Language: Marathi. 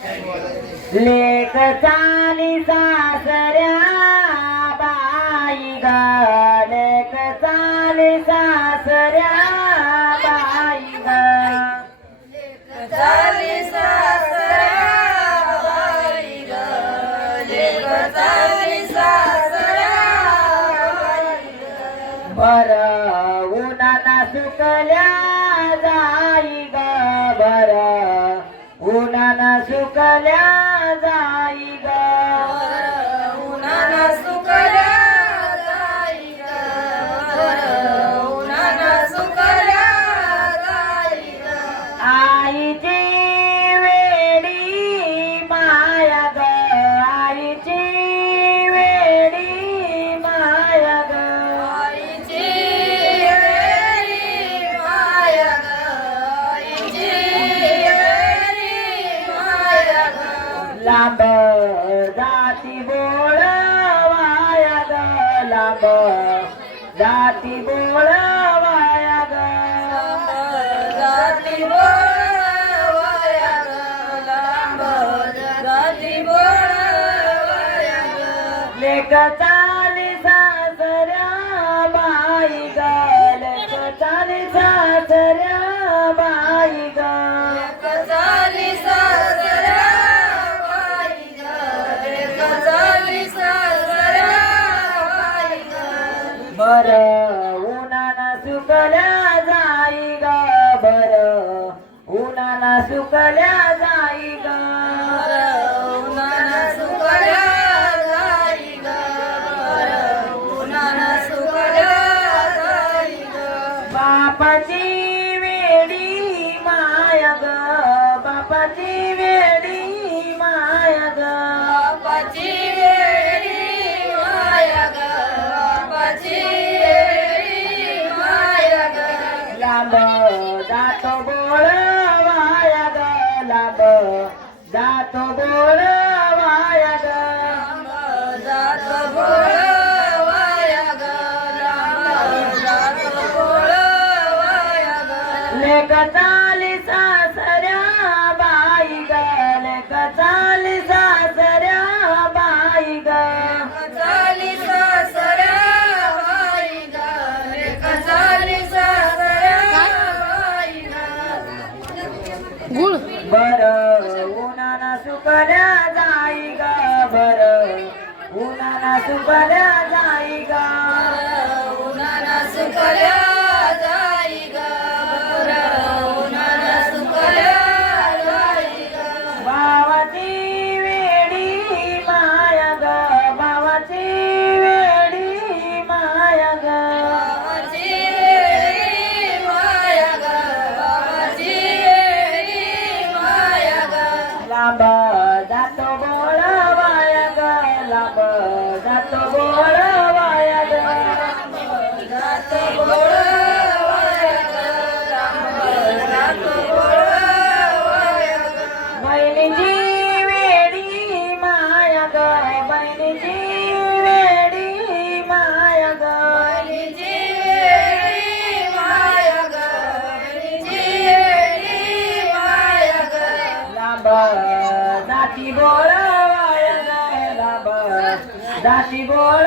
लेक चाली सासऱ्या बाई ग, लेक चाली सासऱ्या बाई ग, चाली सासऱ्या बाई ग, लेक चाली सासऱ्या बाई ग. बर उन्हाना सुकल्या जाई ग, बर उन्हाना सुकल्या जाई ग, उन्हाना सुकल्या जाई ग, उन्हाना सुकल्या जाई ग. आईची वेडी माया ग, आईची वेडी माया ग, आईची वेडी माया ग, आईची वेडी माया ग. लांब जाती बोळ वाया ग, लांब जाती बोळ वाया ग, जाती बोळवाया ग, लांब जाती बोळवाया ग. लेक चाली सासऱ्या बाई ग, लेक चाली सासऱ्या बाई ग, लेक चाली सासऱ्या बाई ग, लेक चाली सासऱ्या बाई ग. बर उन्हाना सुकल्या जाई ग, बर उन्हाना सुकल्या जाई ग, उन्हाना सुकल्या जाई ग, उन्हाना सुकल्या जाई ग. बापाची वेडी माया ग, बापाची वेडी माया ग, बापाची वेडी माया ग, बापाची वेडी माया ग. लांब जातो बोळ वाया ग, लांब जातो बोळ वाया ग, जातो बोळवाया ग, लांब जातो बोळवाया ग. लेक चाली सासऱ्या बाई ग, लेक चाली सासऱ्या बाई ग, चाली सासऱ्या बाई ग, लेक चाली सासऱ्या बाई ग. बर उन्हाना सुकल्या जाई ग, बर उन्हाना सुकल्या जाई ग, उन्हाना सुकल्या जाई ग, उन्हाना सुकल्या जाई ग. भावाची वेडी माया ग, भावाची वेडी माया ग, बाबाची वेडी माया ग, बाबाची वेडी माया ग. लांब जातो बोळ वाया ग, लांब जातो बोळ वाया ग, जातो बोळवाया ग, लांब जातो बोळवाया ग. बहिणीची वेडी माया ग, बहिणीची वेडी माया ग, बहिणीची वेडी माया ग, बहिणीची वेडी माया ग. लांब जाती बोळ वाया ग, लांब जाती बोळ